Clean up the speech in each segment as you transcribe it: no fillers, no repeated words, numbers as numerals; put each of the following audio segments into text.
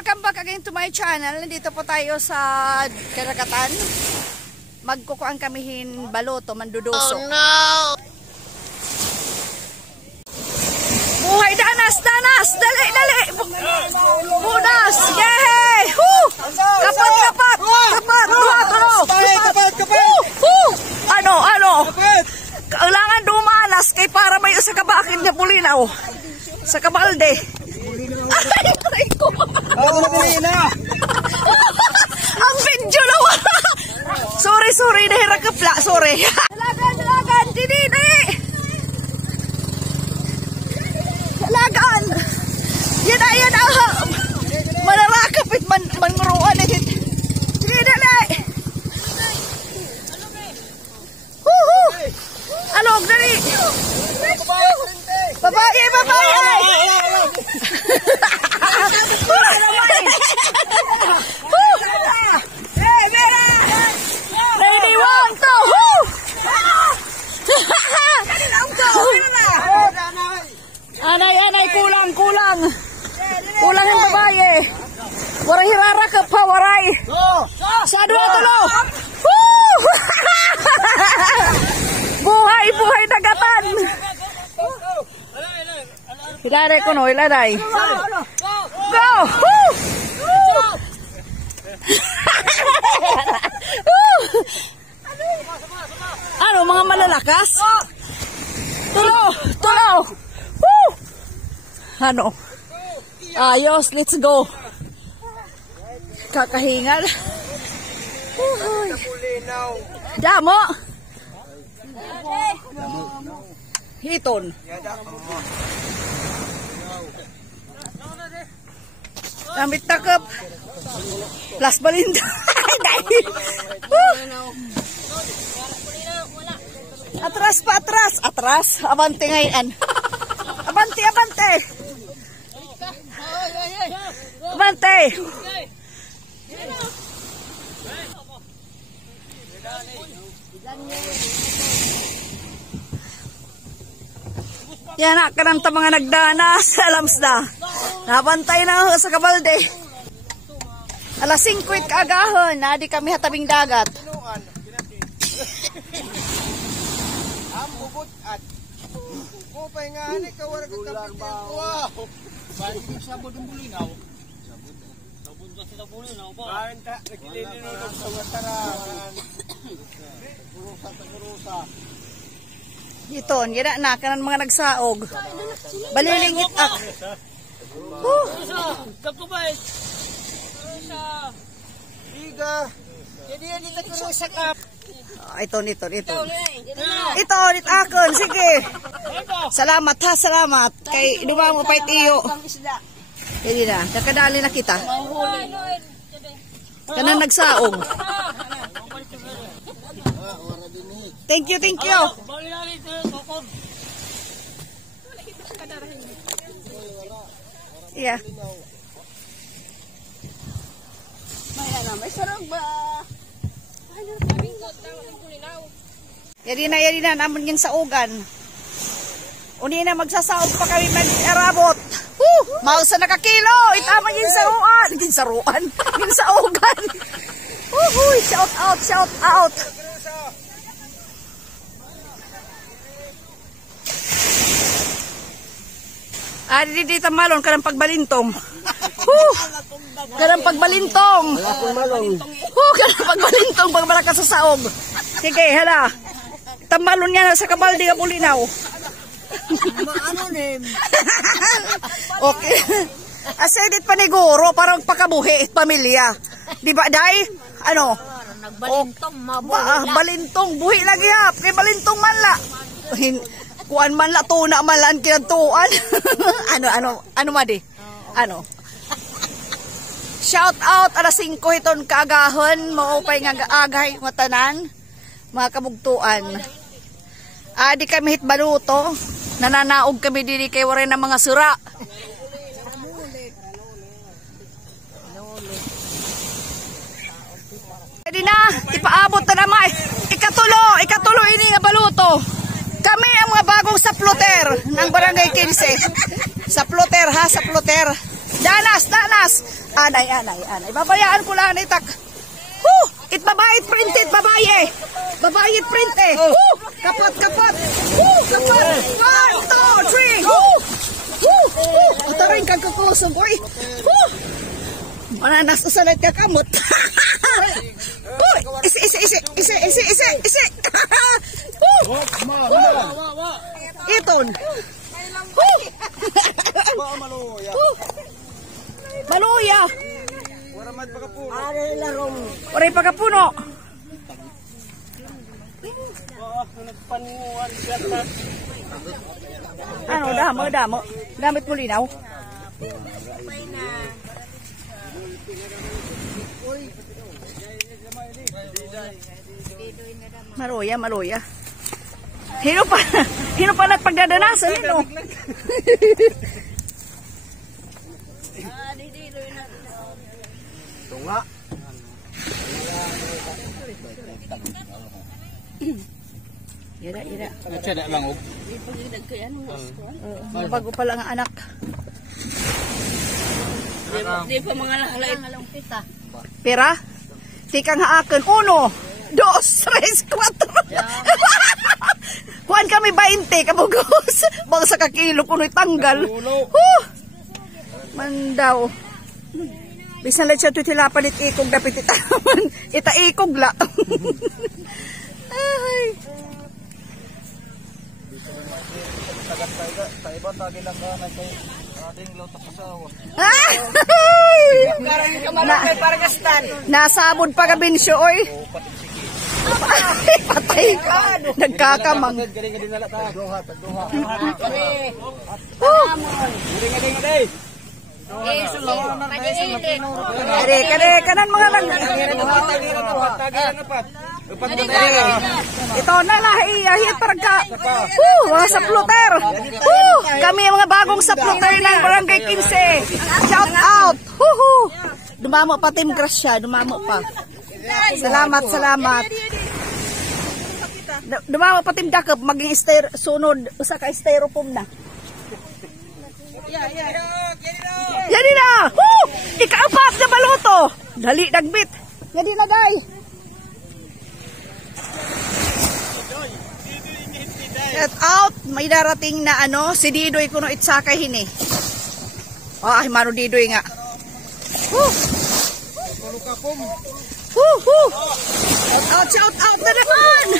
welcome back again to my channel. Nandito po tayo sa Karagatan. Magkukuhaan kamihin baloto, manduduso. Oh no! Buhay danas, danas! Dali, dali! Bunas! Yehey! Kapat, kapat! Kapat! Ano? Kailangan dumanas kay para may sa kabakid na bulinaw. Sa kabalde. Ay, ko! Ang video na wala! Sorry, nahiragapla, sorry. Dalagan, didi! Dalagan! Yan ah! Manarakapit, manmuruan na hit. Sige, dali! Alog, dali! Babae! Ready, 1, 2! Anay, kulang. Kulang yung babae. Waray hirarakap pa, waray. Sa dua tulo. Buhay dagatan. Hiladay ko no, hiladay. Go! Ano, mga malalakas? Tulo! Ano? Ayos, let's go. Kakahingal. Damo. Hiton. Damit takap. Plus balinda. Atras. Abante ngayon. Abante. Yan na, kananta mga nagdanas. Alams na. Nabantay na sa kabalde. Alas 5 kaagahon. Di kami hatabing dagat. Sabod ng bulinaw. Iton, yan na, kanan mga nagsaog. Balilingit ak. Kapubay. Liga. Jadi yan dito ko sa kap. Iton. Ito, akon, sige. Salamat. Kay duwa mo pa itiyo. Hindi na, nakadali na kita. Kanan nagsaog. Thank you. Iya. May sarog ba? Yari na naman yung saugan. Uni na magsasaog pa kami mag-erabot. Mausa nakakilo. Itaman yung saruan. Yung saugan. Shout out. Dito malon kanang pagbalintong. Kanang pagbalintong. Kanang pagbalintong pag malakas sa saog. Sige, hala. Tambalon niya sa kabaldi ka bulinaw. Okay. Asedit paniguro parang pakabuhi at pamilya. Di ba, day? Ano? Nagbalintong, balintong, buhi lagi hap. Kay balintong manla. Kuan man la tuna man la ang kinatuan. Ano madi? Ano? Shout out alas 5 iton kaagahon, maupay nga agay matanan, mga kabugtuan. Di kami hit baluto, nananaog kami diri kay waray na mga sura. Pwede na, ipaabot na naman. Ikatulo ini nga baluto. Kami ang mga bagong saploter ng Barangay 15. Saploter ha, saploter. Danas, danas. Anay. Babayaan ko lang itak. Woo! It babae printed, babae. Babae printe. Woo! Kapat. Woo! Kapat. 1, 2, 3. Woo! Woo! Ito rin kagkakusog, oy. Woo! Mananas na salit ka kamot. Isi. Iton. Maluya. Waray pagkapuno. Ano, damo. Damit mo linaw. Maluya. Hino pa nagpagdadanasan nino. Tunga. Ira. Nagtsada lang og. Bago pa lang ang anak. Di pa mga nalong kita. Pera? Tikang haakan. 1, 2, 3, 4. Kuhan kami 20 kabugos. Bang sa kakilo kuno'y tanggal. Mandaw. Bisan lang siya tutilapan ikog dapit itaman. Itaikog la. Ay. Nasabod pa kabinsyo, oy. Patay ka. Nagkakamang. Kanan mga lang. Ito na hihit parang mga sapluter. Kami ang mga bagong sapluter ng Barangay 15. Shout out. Dumamo pa Team Grasya, dumamo pa. Salamat. Dumamo pa Team Dakap, maging sunod usa ka styrofoam na. Yadi na! Ika-4 na baluto! Dali, dagbit! Yadi na, day! Shout out! May darating na si Didoy kuno itsakay hini. Mano Didoy nga. Shout out na naman!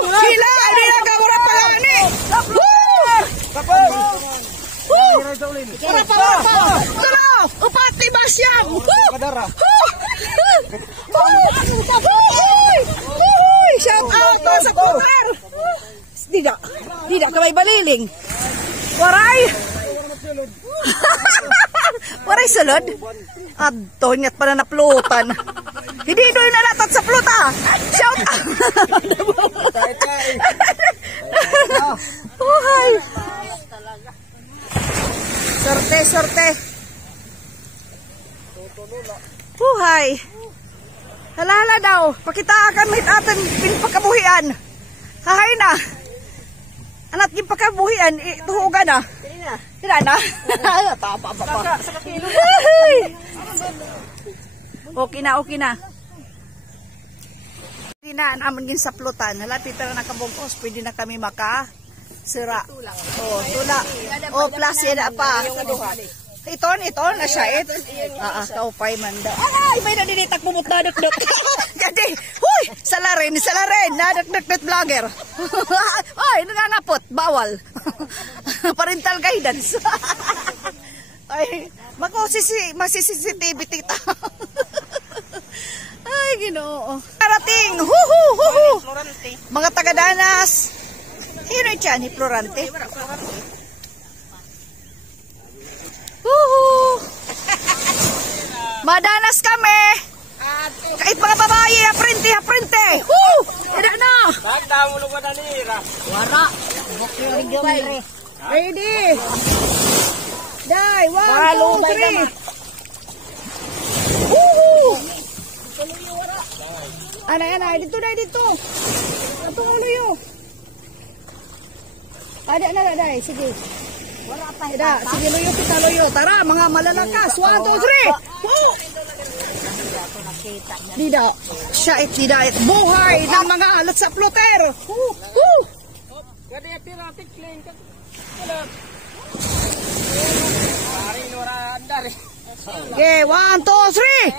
Hila! Hindi na kamura pala ni! Upat ni Basyam. Shout out sa kumer. Dida kamay baliling. Waray sulod. Adto nyat pa na naplutan. Hindi doon nalatat sa pluta. Shout out. Sorte. Buhay. Hala daw. Pakita akan mit atin pinpakabuhian. Hahay na. Anat yung pakabuhian. Tuhugan na. Tira na. Tapa. Okay na. Hindi na naman yung saplutan. Halapit na nakabungkos. Pwede na kami sira. Tula. Plus yan pa. Iton na siya. Kaupay man daw. Ibay na dinitak bumut na duk. Jadi, salarin. Naduk vlogger. Nangangapot. Bawal. Parental guidance. Masisisitv tita. Ay, Ginoo. Karating. Mga taga-Danas. Hino dyan, Florante. Madanas kami. Kahit mga babae, aprinte. Tidak na. Wara. Ready. Die. 1, 2, 3. Anay. Dito. Atong ulo yun. Ada na, day. Sige. Ida, sige luyo kita luyo. Tara, mga malalakas. 1, 2, 3. Woo! Dida, siya dida buhay ng mga alat sa plotter. Woo! Woo! Okay, 1, 2, 3.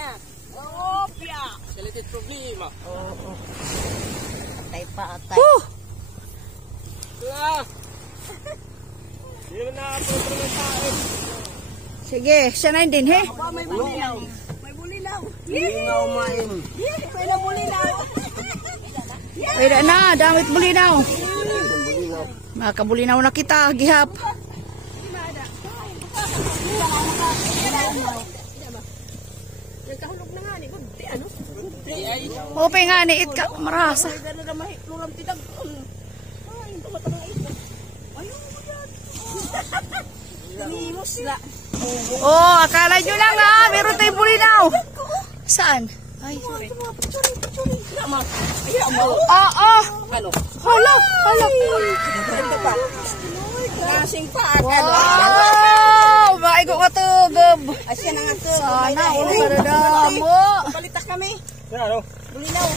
Atay pa, atay. Woo! Sige, siya na din, he? May bulilaw. May bulilaw. Linaw main. May na bulilaw. Pwede na, damit bulinaw. Makabulinaw na kita, gihap. Nagkahulog na nga ni. Di ano? Ope nga ni it ka, marasa. Gano'n na mahiluram tidag. Ay, tumatang na ito. Ayun mo yan. Nimos na. Oh, akala nyo lang ha, meron tayong bulinaw. Saan? Ay, oo. Ano? Hala, hala. Ito pa. Kasing pa. Wow, maigo ka to, Gob. Asya na nga to. Sana, ulo mo. Palitas kami. Ano? Bulinaw.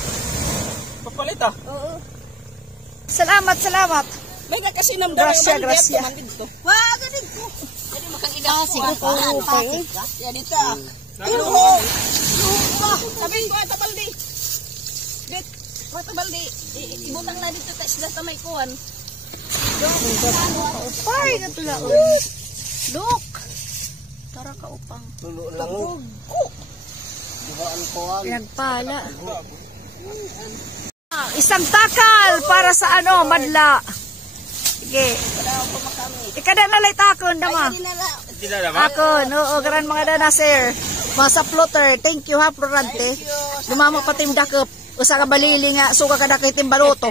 Papalit ah. Oo. Salamat, salamat. May kasi namdam. Grasya, grasya. Wah, ganun ko. Jadi makan idak ko. Ya dito. Ayun. Sabi ko ata baldi. Dit, ata baldi. Ibutang na dito ta isda ta may kuan. Ay, natula. Look. Tara ka upang. Tulo lang oh. Dumaan ko ang. Pinagpala. Isang takal para sa ano, madla. Sige. Ikada na light akon, dama. Hindi na naman. Akon, oo, garan mga dana, sir. Mga sa plotter, thank you ha, Florante. Lumama pa tim dakop. Usa ka balili nga, suka ka dakitim baluto.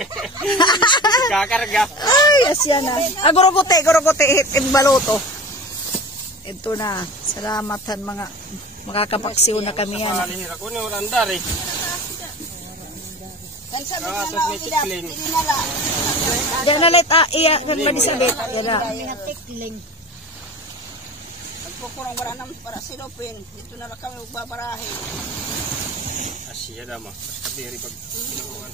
Kakarga. Ay, asya na. Gurugote, itim baluto. Ito na, salamatan mga makakapaksiw na kami yan. Halin ako ni Orandar eh. Kan sabi ko na idak. Hindi nala. Diyan na light, iya, kan madisabit. Yan na. Tikling. Pagkukurang bara naman para silopin. Dito na lang kami magbabarahin. Asya dama. Kabiri pag sinukuhan.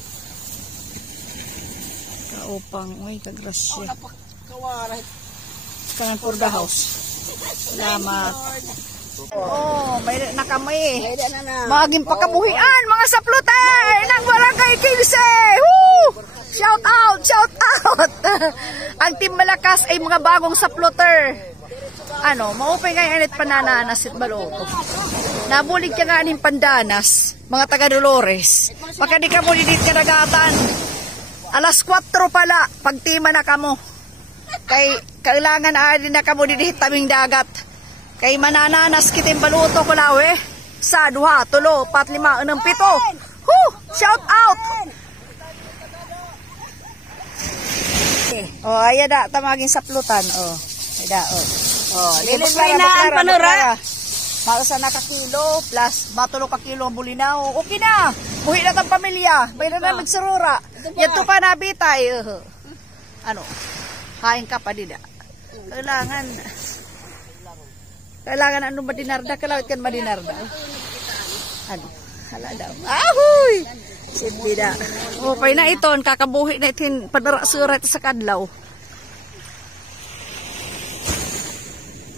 Kaupang, uy, kagrasya. Napakawaray. Kanan for the house. Salamat. Oh, may nakami. Pwede na na. Maging pakabuhian, mga sapluter ng Barangay Kilse. Woo! Shout out, shout out. Ang Team Malakas ay mga bagong sapluter. Ano, maupay ngayon at panananas at baloko. Nabulig ka nga ng pandanas, mga taga Dolores. Baka di ka mo didit ka nagatan. Alas 4 pala, pagtima na kamo. Kay kailangan adin na kamo didit taming dagat. Kay manananas kitim baluto ko lawe. Sa 2, 3, 4, 5, 6, 7. Shout out! Oh, ayan da, tamaging saplutan. Oh, ayan oh. Oh, Lilibre na ang panura. Mausa na ka kilo plus matulo ka kilo ang bulinaw. Okay na. Buhi na tang pamilya. May na magsarura. Yato pa nabitay. Ano? Hain ka pa dida. Kailangan ano madinarda, kalawit kan madinarda. Ano? Hala daw. Ahoy! Sibida. O, pay na iton, kakabuhi na itin padara surat sa kadlaw.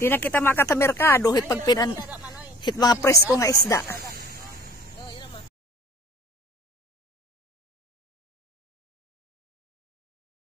Di na kita makatamerkado, hit mga presko nga isda.